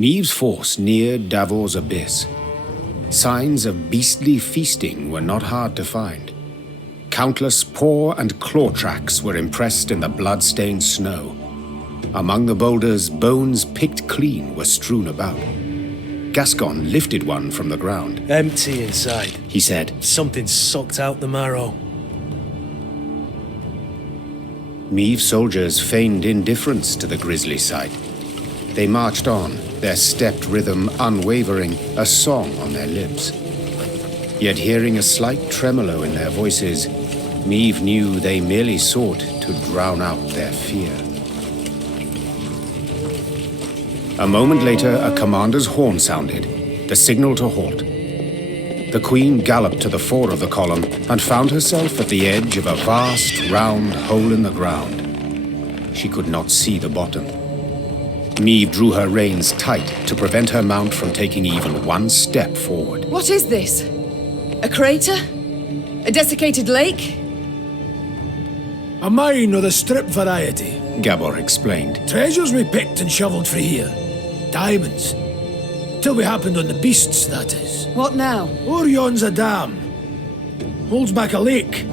Meave's force neared Davor's abyss. Signs of beastly feasting were not hard to find. Countless paw and claw tracks were impressed in the blood-stained snow. Among the boulders, bones picked clean were strewn about. Gascon lifted one from the ground. Empty inside, He said. Something sucked out the marrow. Meave's soldiers feigned indifference to the grisly sight. They marched on, their stepped rhythm unwavering, a song on their lips. Yet hearing a slight tremolo in their voices, Meave knew they merely sought to drown out their fear. A moment later, a commander's horn sounded, the signal to halt. The Queen galloped to the fore of the column and found herself at the edge of a vast, round hole in the ground. She could not see the bottom. Meave drew her reins tight to prevent her mount from taking even one step forward. What is this? A crater? A desiccated lake? A mine of the strip variety. Gabor explained. Treasures we picked and shoveled for here. Diamonds. Till we happened on the beasts, that is. What now? O'er yon's a dam. Holds back a lake.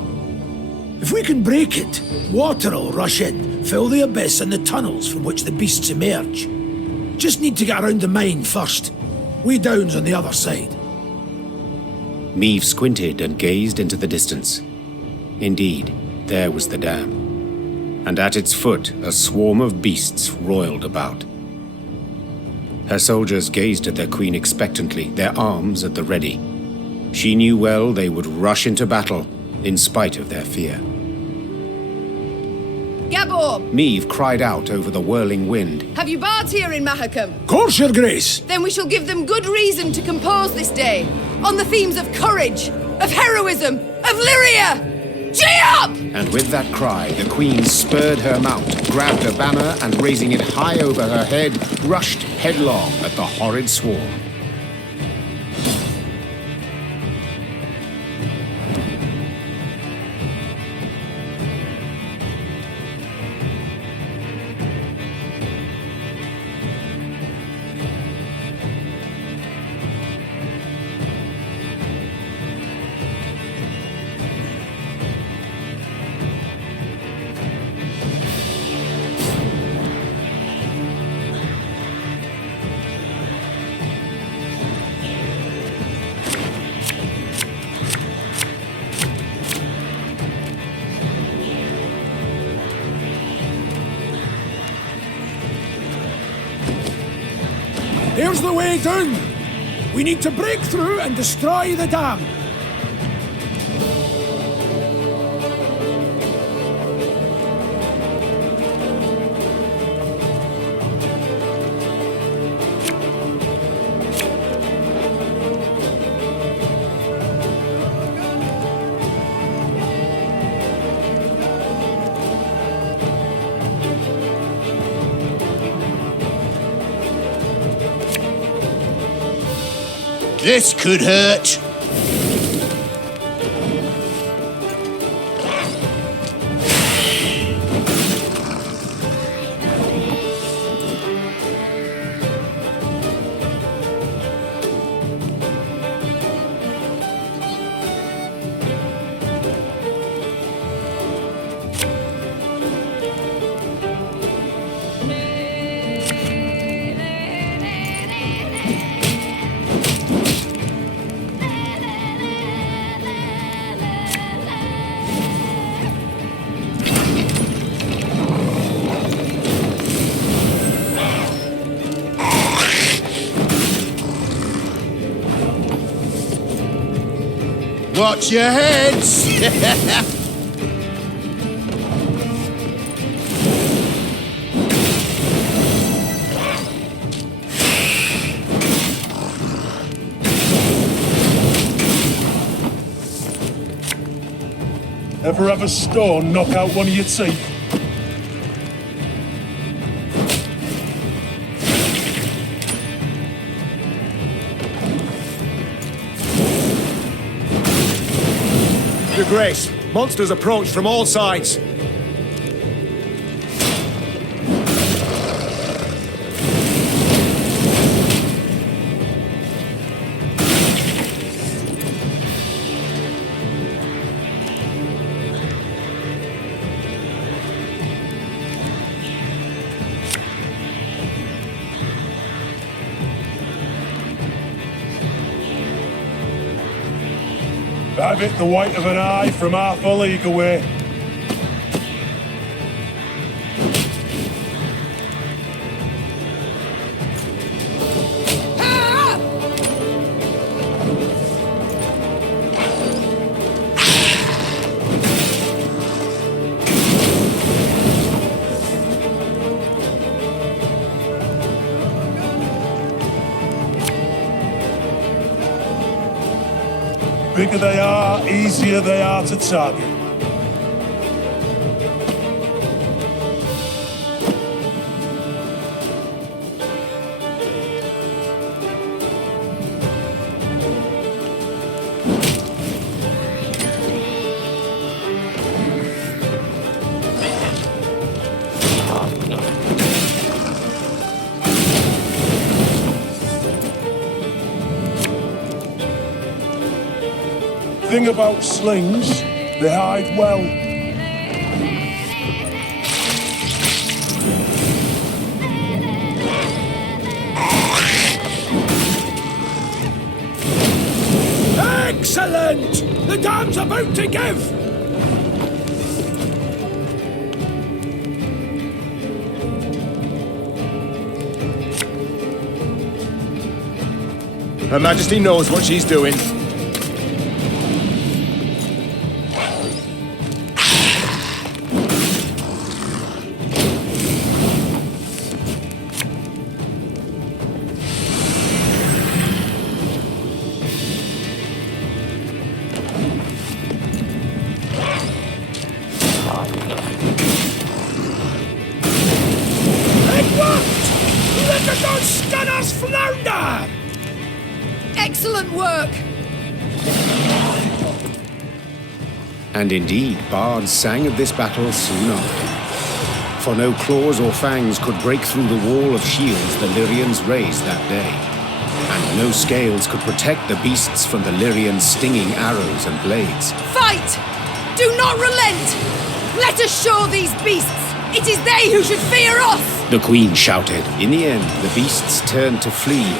If we can break it, water'll rush in, fill the abyss and the tunnels from which the beasts emerge. Just need to get around the mine first. We Down's on the other side. Meave squinted and gazed into the distance. Indeed, there was the dam. And at its foot, a swarm of beasts roiled about. Her soldiers gazed at their queen expectantly, their arms at the ready. She knew well they would rush into battle, in spite of their fear. Gabor! Meave cried out over the whirling wind. Have you bards here in Mahakam? Course, your grace! Then we shall give them good reason to compose this day, on the themes of courage, of heroism, of Lyria! Gee up! And with that cry, the queen spurred her mount, grabbed a banner, and raising it high over her head, rushed headlong at the horrid swarm. There's the way down! We need to break through and destroy the dam! This could hurt. Watch your heads! Ever have a stone knock out one of your teeth? Your Grace, monsters approach from all sides. Have it the white of an eye from half a league away. Bigger they are, easier they are to target. Thing about slings, they hide well. Excellent! The dam's about to give! Her Majesty knows what she's doing. Excellent work! And indeed, bards sang of this battle soon after. For no claws or fangs could break through the wall of shields the Lyrians raised that day. And no scales could protect the beasts from the Lyrians' stinging arrows and blades. Fight! Do not relent! Let us show these beasts! It is they who should fear us! The Queen shouted. In the end, the beasts turned to flee,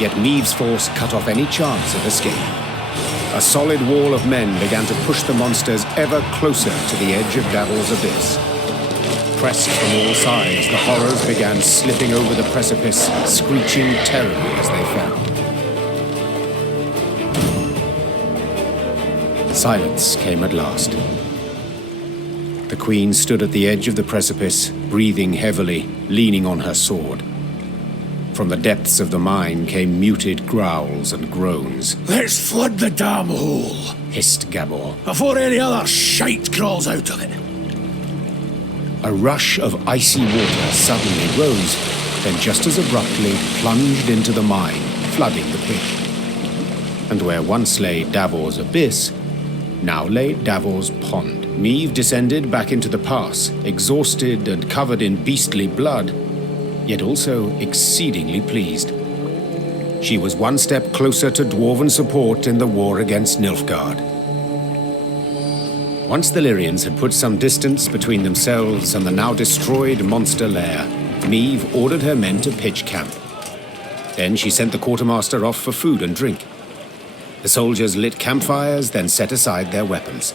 yet Meave's force cut off any chance of escape. A solid wall of men began to push the monsters ever closer to the edge of Davil's abyss. Pressed from all sides, the horrors began slipping over the precipice, screeching terribly as they fell. Silence came at last. The Queen stood at the edge of the precipice, breathing heavily, leaning on her sword. From the depths of the mine came muted growls and groans. Let's flood the damn hole, Hissed Gabor. before any other shite crawls out of it. A rush of icy water suddenly rose, then just as abruptly plunged into the mine, flooding the pit. And where once lay Davor's abyss, now lay Davor's pond. Meave descended back into the pass, exhausted and covered in beastly blood, yet also exceedingly pleased. She was one step closer to dwarven support in the war against Nilfgaard. Once the Lyrians had put some distance between themselves and the now destroyed monster lair, Meave ordered her men to pitch camp. Then she sent the quartermaster off for food and drink. The soldiers lit campfires, then set aside their weapons.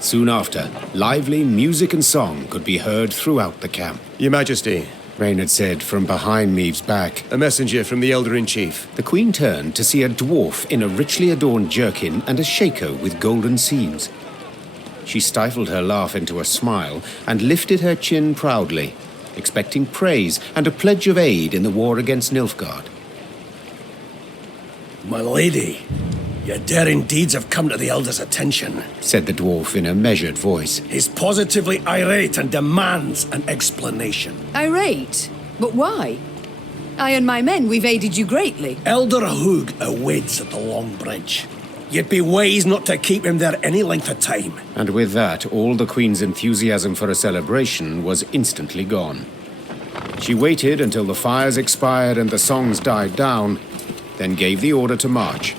Soon after, lively music and song could be heard throughout the camp. Your Majesty, Reynard said from behind Meave's back. a messenger from the Elder-in-Chief. The Queen turned to see a dwarf in a richly adorned jerkin and a shako with golden seams. She stifled her laugh into a smile and lifted her chin proudly, expecting praise and a pledge of aid in the war against Nilfgaard. My lady, your daring deeds have come to the Elder's attention. Said the dwarf in a measured voice. He's positively irate and demands an explanation. Irate? But why? I and my men, we've aided you greatly. Elder Hoog awaits at the Long Bridge. You'd be wise not to keep him there any length of time. And with that, all the Queen's enthusiasm for a celebration was instantly gone. She waited until the fires expired and the songs died down, then gave the order to march.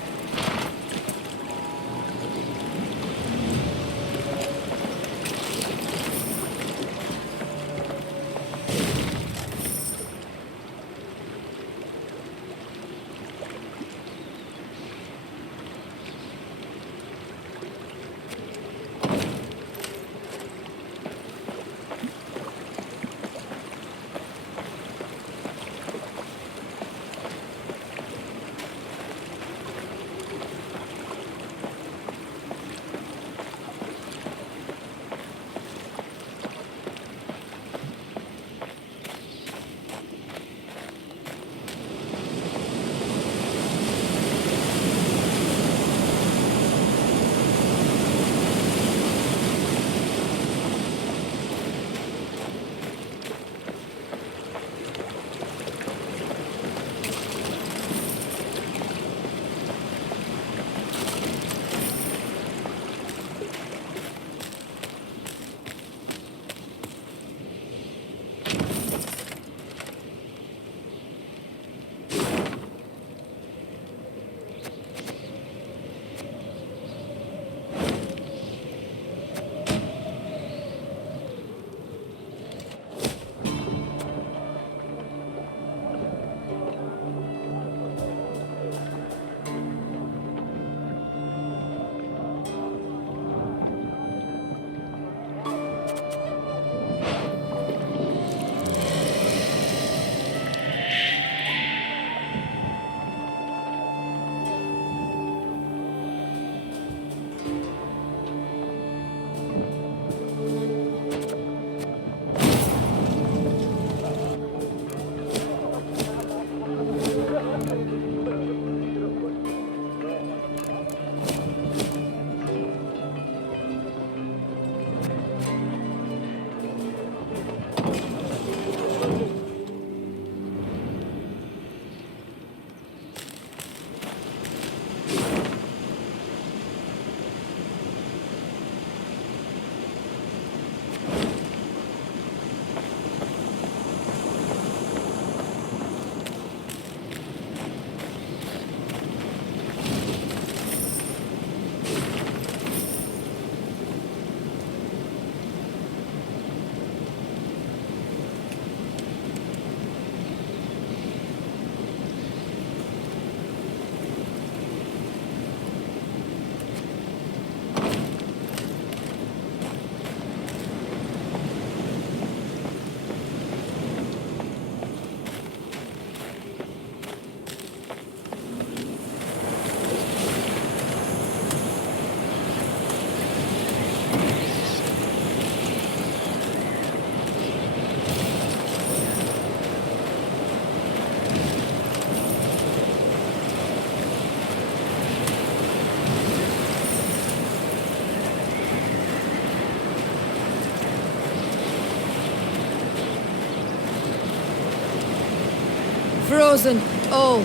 frozen, all.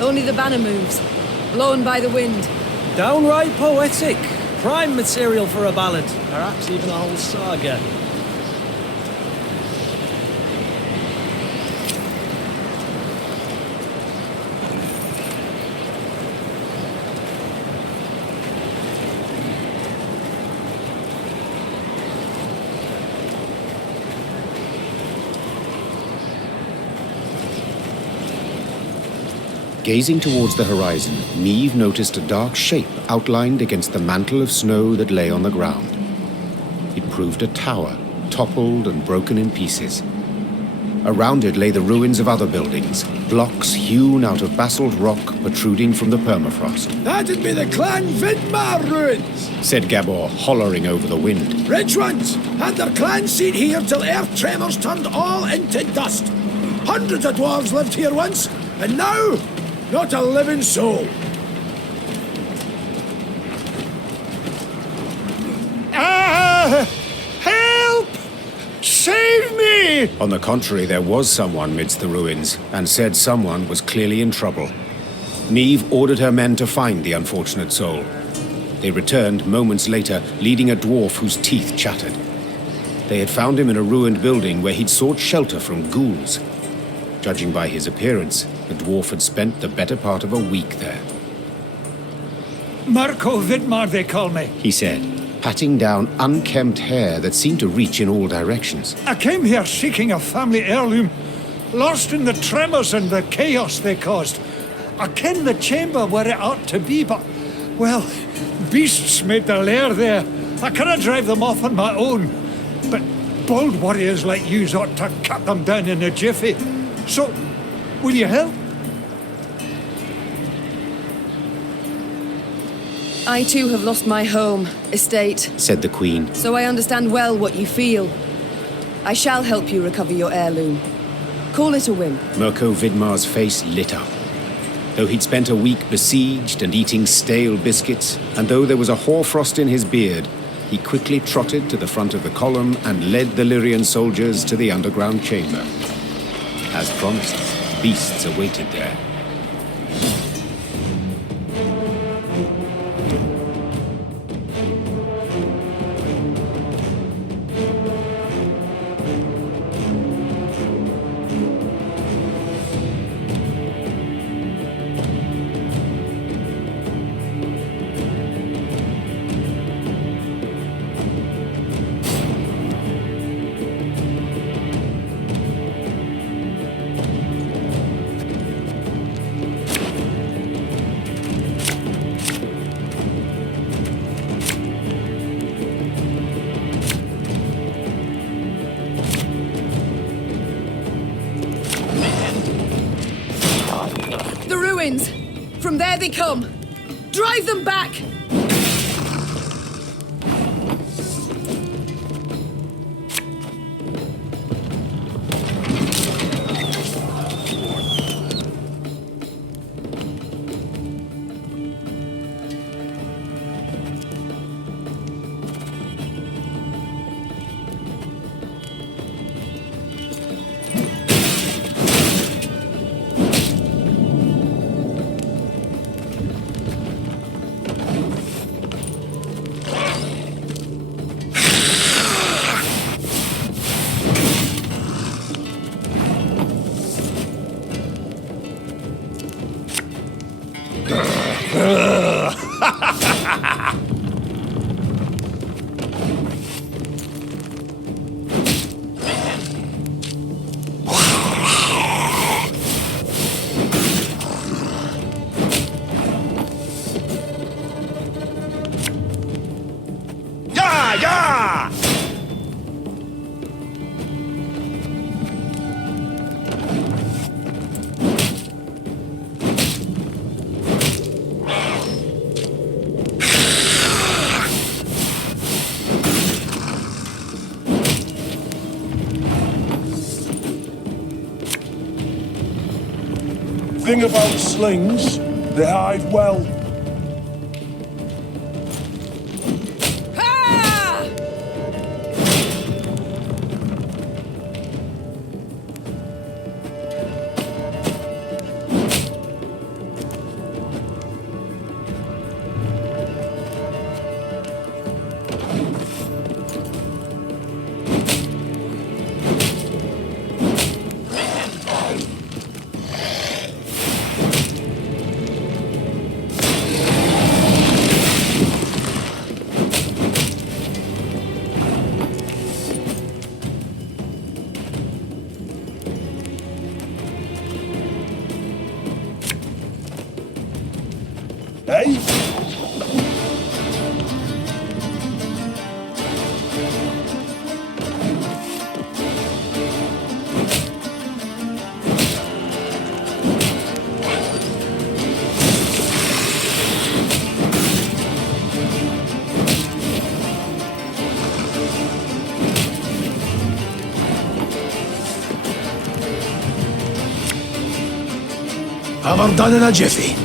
Only the banner moves, blown by the wind. Downright poetic. Prime material for a ballad. Perhaps even a whole saga. Gazing towards the horizon, Neve noticed a dark shape outlined against the mantle of snow that lay on the ground. It proved a tower, toppled and broken in pieces. Around it lay the ruins of other buildings, blocks hewn out of basalt rock protruding from the permafrost. That'd be the Clan Vidmar ruins, Said Gabor, hollering over the wind. rich ones. Had their clan seat here till earth tremors turned all into dust. Hundreds of dwarves lived here once, and now, not a living soul. Ah! Help! Save me! On the contrary, there was someone midst the ruins, and said someone was clearly in trouble. Neve ordered her men to find the unfortunate soul. They returned moments later, leading a dwarf whose teeth chattered. They had found him in a ruined building where he'd sought shelter from ghouls. Judging by his appearance, the dwarf had spent the better part of a week there. Marco Vidmar, they call me. He said, patting down unkempt hair that seemed to reach in all directions. I came here seeking a family heirloom, lost in the tremors and the chaos they caused. I ken the chamber where it ought to be, but, well, beasts made their lair there. I cannot drive them off on my own. But bold warriors like you ought to cut them down in a jiffy. So, will you help? I too have lost my home, estate, Said the Queen. so I understand well what you feel. I shall help you recover your heirloom. Call it a whim. Mirko Vidmar's face lit up. Though he'd spent a week besieged and eating stale biscuits, and though there was a hoarfrost in his beard, he quickly trotted to the front of the column and led the Lyrian soldiers to the underground chamber. As promised, beasts awaited there. The ruins! From there they come! Drive them back! Thing about slings, they hide well. Ah! eh? Have her done in a jiffy.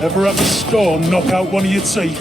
Ever have a storm knock out one of your teeth?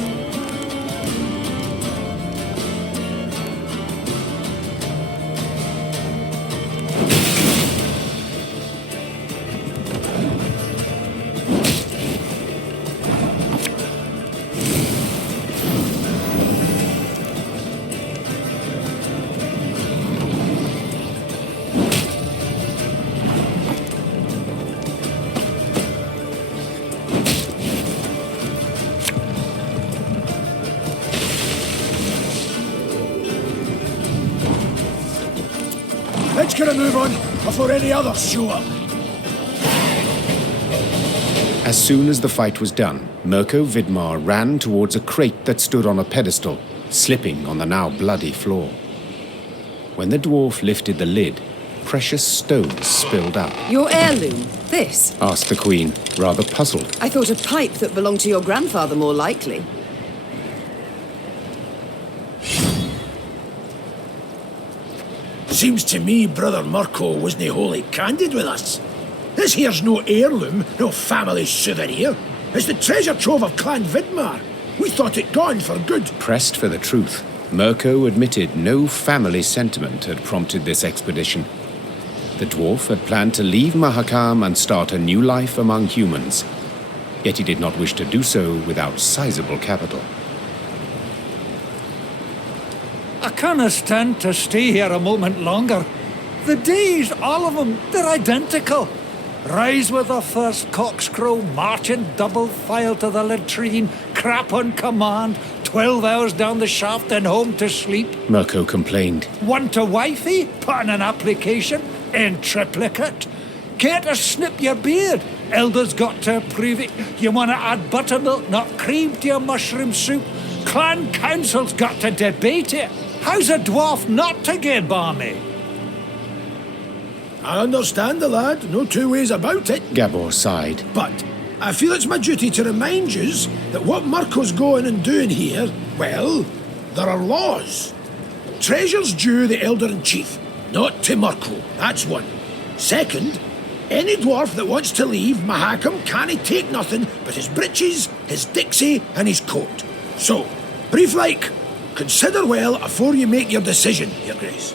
Let's get a move on before any others show up. As soon as the fight was done, Mirko Vidmar ran towards a crate that stood on a pedestal, slipping on the now bloody floor. When the dwarf lifted the lid, precious stones spilled out. Your heirloom? This? Asked the Queen, rather puzzled. I thought a pipe that belonged to your grandfather more likely. Seems to me Brother Mirko wasn't wholly candid with us. This here's no heirloom, no family souvenir. It's the treasure trove of Clan Vidmar. We thought it gone for good. Pressed for the truth, Mirko admitted no family sentiment had prompted this expedition. The dwarf had planned to leave Mahakam and start a new life among humans. Yet he did not wish to do so without sizable capital. I canna stand to stay here a moment longer. The days, all of them, they're identical. Rise with the first cockscrow, march in double file to the latrine, crap on command, 12 hours down the shaft and home to sleep. Mirko complained. Want a wifey? Put in an application. In triplicate. Care to snip your beard? Elders got to approve it. You want to add buttermilk, not cream, to your mushroom soup? Clan council's got to debate it. How's a dwarf not to get balmy? I understand the lad, no two ways about it. Gabor sighed. But I feel it's my duty to remind yous that what Mirko's going and doing here, well, there are laws. Treasure's due the Elder-in-Chief, not to Mirko, that's one. Second, any dwarf that wants to leave Mahakam can't take nothing but his breeches, his dixie and his coat. So, brief like, consider well afore you make your decision, Your Grace.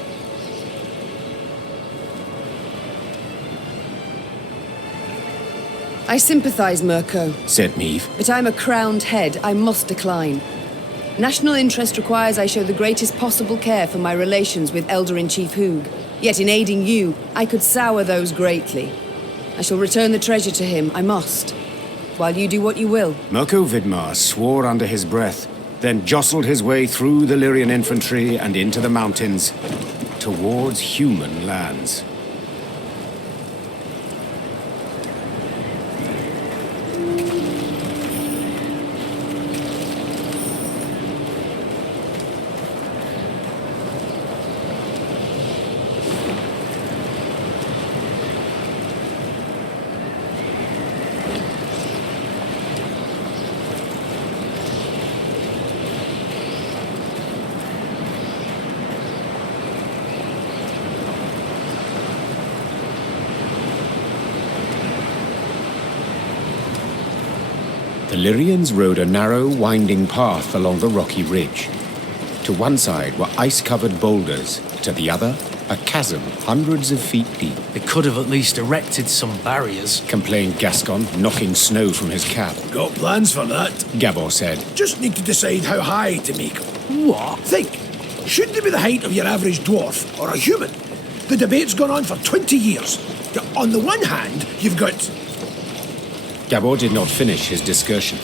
I sympathise, Mirko, said Meave. but I'm a crowned head. I must decline. National interest requires I show the greatest possible care for my relations with Elder-in-Chief Hoog. Yet in aiding you, I could sour those greatly. I shall return the treasure to him, I must. While you do what you will. Mirko Vidmar swore under his breath, then jostled his way through the Lyrian infantry and into the mountains, towards human lands. The Lyrians rode a narrow, winding path along the rocky ridge. To one side were ice-covered boulders, to the other, a chasm hundreds of feet deep. They could have at least erected some barriers, complained Gascon, knocking snow from his cap. Got plans for that? Gabor said. Just need to decide how high to make them. What? Think. Should they be the height of your average dwarf or a human? The debate's gone on for 20 years. On the one hand, you've got... Gabor did not finish his discussion.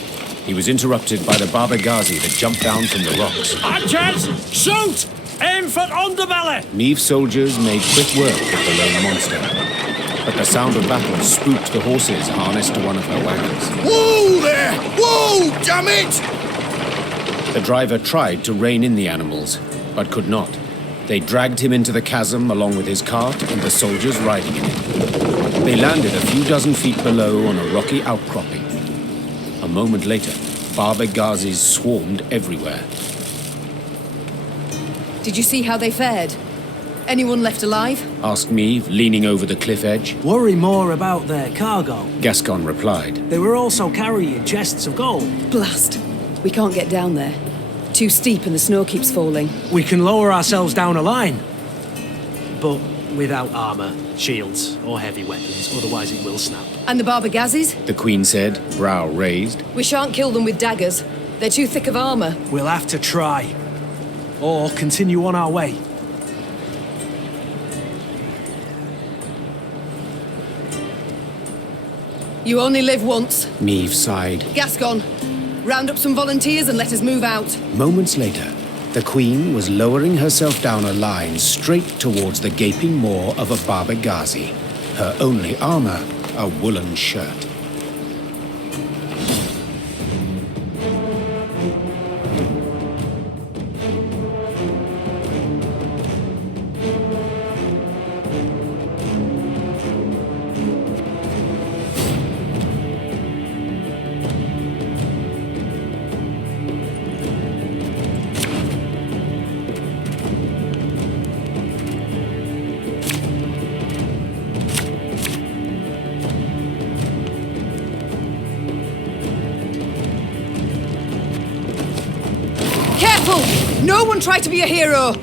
He was interrupted by the Baba Ghazi that jumped down from the rocks. Archers, shoot! Aim for underbelly! Meave's soldiers made quick work of the lone monster. But the sound of battle spooked the horses harnessed to one of her wagons. Whoa there! Whoa, damn it! The driver tried to rein in the animals, but could not. They dragged him into the chasm along with his cart and the soldiers riding in it. They landed a few dozen feet below on a rocky outcropping. A moment later, Baba Ghazis swarmed everywhere. Did you see how they fared? Anyone left alive? Asked Meave, leaning over the cliff edge. Worry more about their cargo. Gascon replied. They were also carrying chests of gold. Blast. We can't get down there. Too steep and the snow keeps falling. We can lower ourselves down a line. But without armor, shields, or heavy weapons, otherwise it will snap. And the Baba Ghazis? The Queen said, brow raised. We shan't kill them with daggers. They're too thick of armor. We'll have to try. Or continue on our way. You only live once. Meave sighed. Gascon, round up some volunteers and let us move out. Moments later, the Queen was lowering herself down a line straight towards the gaping maw of a Baba Ghazi. Her only armor, a woolen shirt. Careful! No one try to be a hero!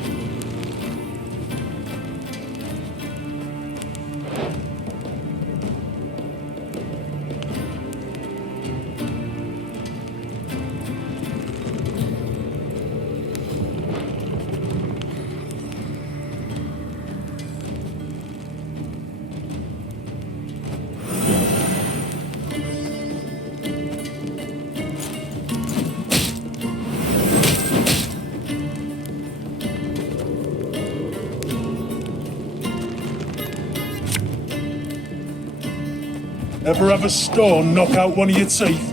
Ever have a stone knock out one of your teeth?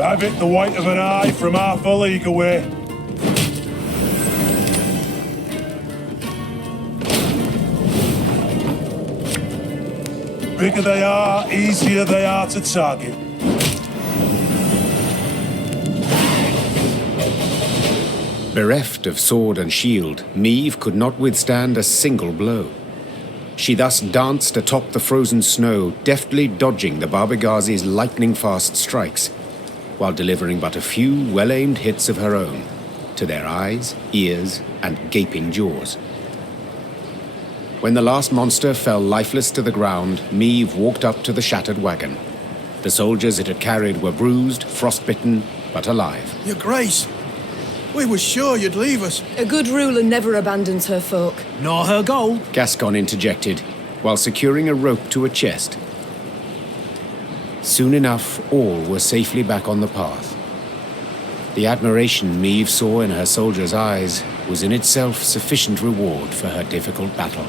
I've hit the white of an eye from half a league away. Bigger they are, easier they are to target. Bereft of sword and shield, Meve could not withstand a single blow. She thus danced atop the frozen snow, deftly dodging the Barbigazi's lightning-fast strikes, while delivering but a few well-aimed hits of her own to their eyes, ears, and gaping jaws. When the last monster fell lifeless to the ground, Meve walked up to the shattered wagon. The soldiers it had carried were bruised, frostbitten, but alive. Your Grace, we were sure you'd leave us. A good ruler never abandons her folk. Nor her gold. Gascon interjected, while securing a rope to a chest. Soon enough, all were safely back on the path. The admiration Meve saw in her soldiers' eyes was in itself sufficient reward for her difficult battle.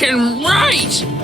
fucking right!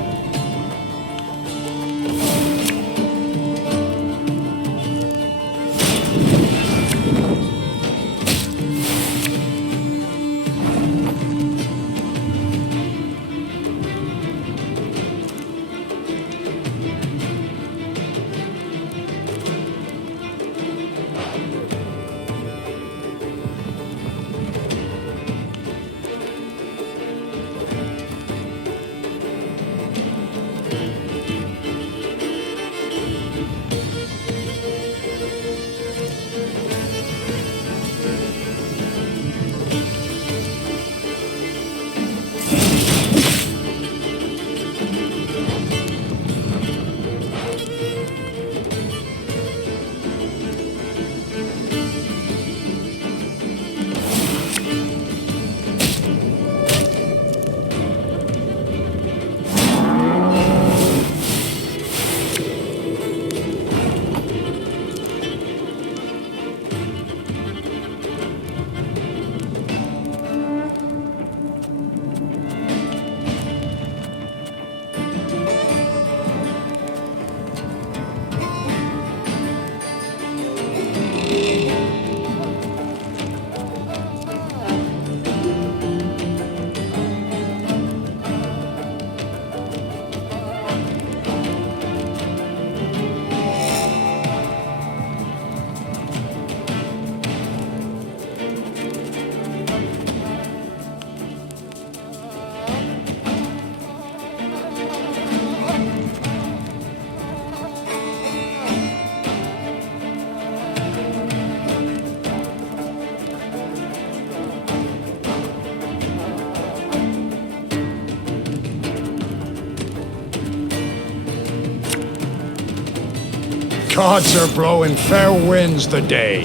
Gods are blowing fair winds the day.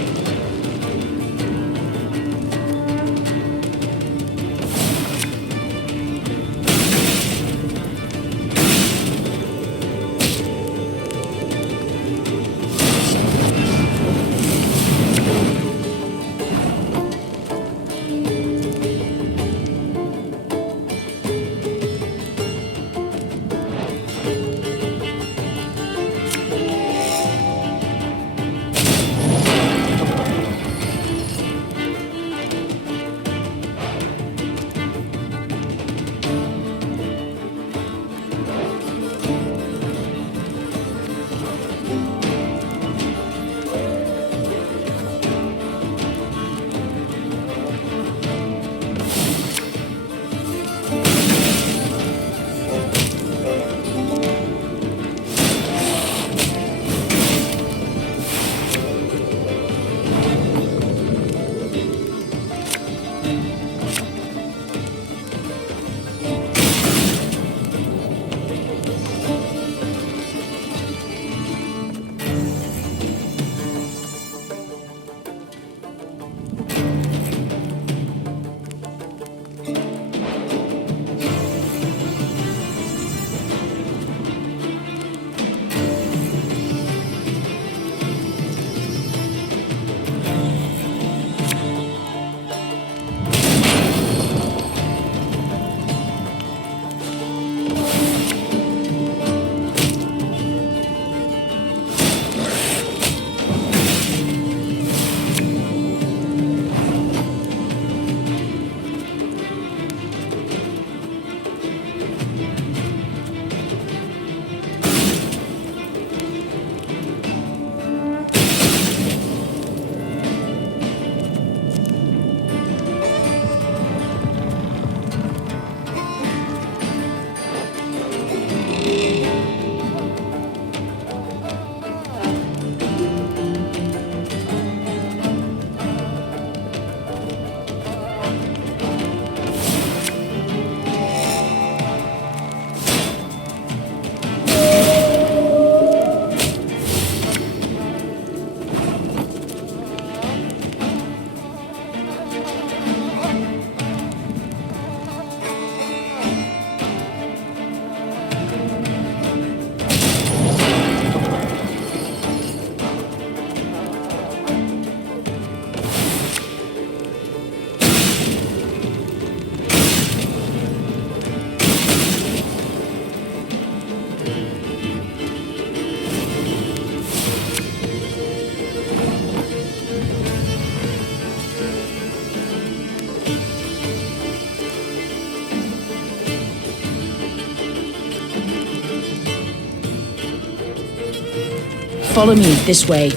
Follow me this way.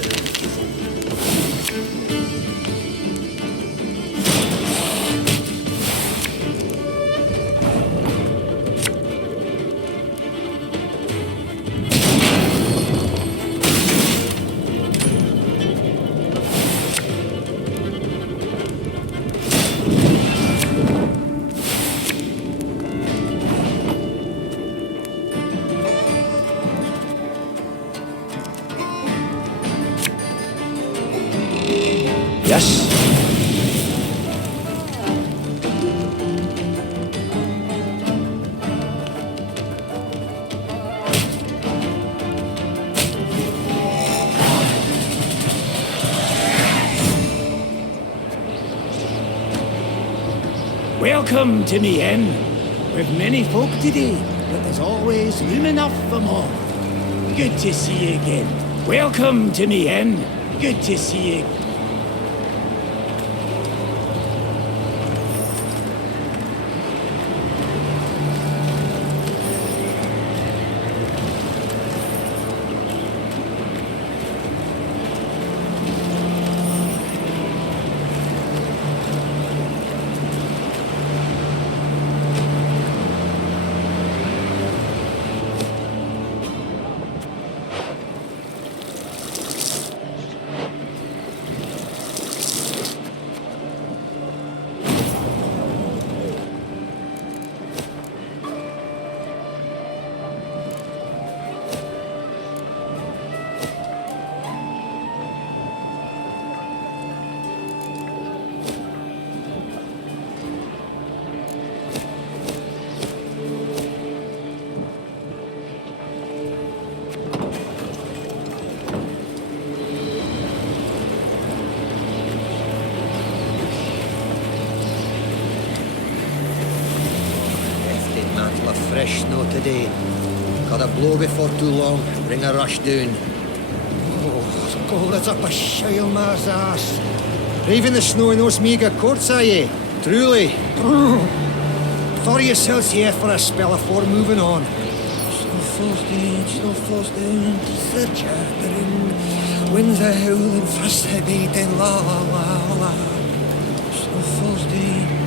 Yes? Welcome to me inn. We've many folk today, but there's always room enough for more. Good to see you again. Welcome to me inn. Good to see you. Fresh snow today. Got a blow before too long, bring a rush down. Oh, it's cold as up a Shilemar's ass. Braving the snow in those meagre courts, are ye? Truly. For yourselves here for a spell afore moving on. Snow falls down, teeth are chattering. Winds are howling, frost are beating, la la la la. Snow falls down.